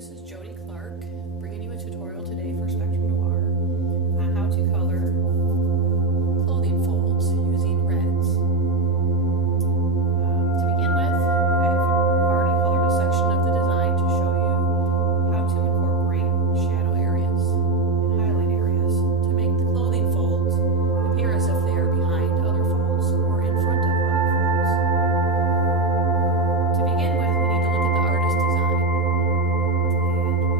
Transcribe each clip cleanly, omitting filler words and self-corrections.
This is Jody Clark bringing you a tutorial today for Spectrum Noir on how to color clothing folds using reds. To begin with, I've already colored a section of the design to show you how to incorporate shadow areas and highlight areas to make the clothing folds appear as if they are behind other folds or in front of other folds. To begin with, we need to look at the artist design. And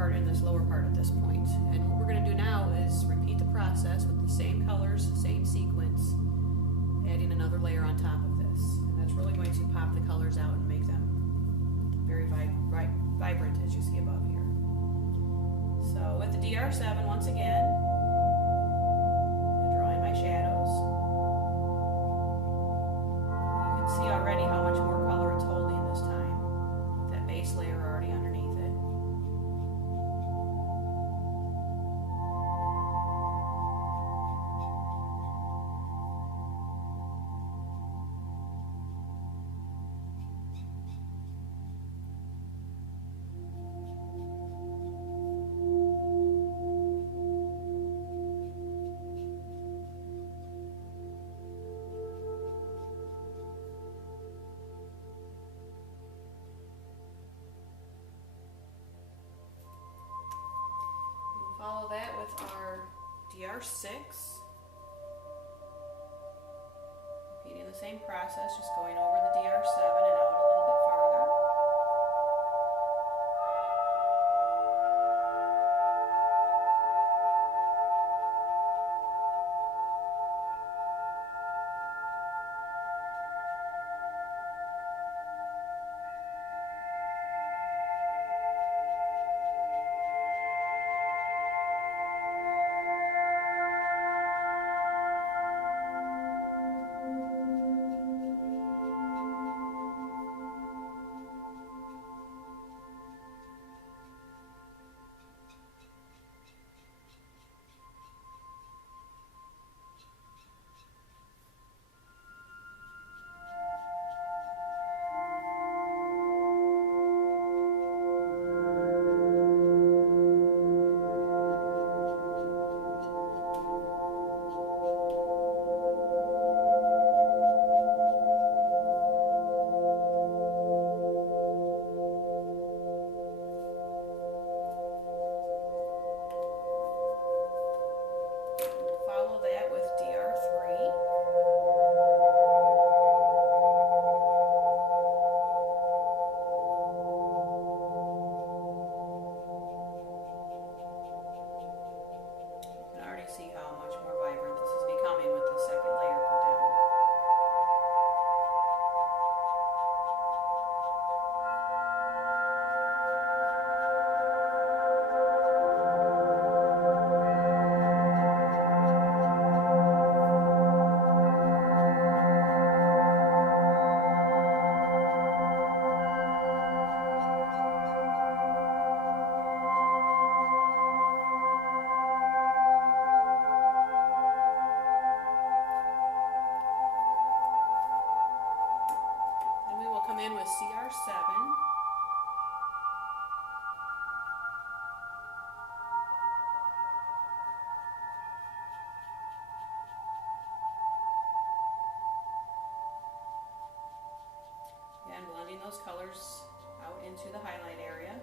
part and this lower part at this point. And what we're going to do now is repeat the process with the same colors, same sequence, adding another layer on top of this. And that's really going to pop the colors out and make them very vibrant, as you see above here. So with the DR7, once again, I'm drawing my shadows. You can see already how much more color it's holding this time, with that base layer already underneath it. Follow that with our DR6. Repeating the same process, just going over the DR7 and out a little bit farther. Follow that with DR3. You can already see how much more vibrant this is becoming with the second layer put down. Come in with CR7. And blending those colors out into the highlight area.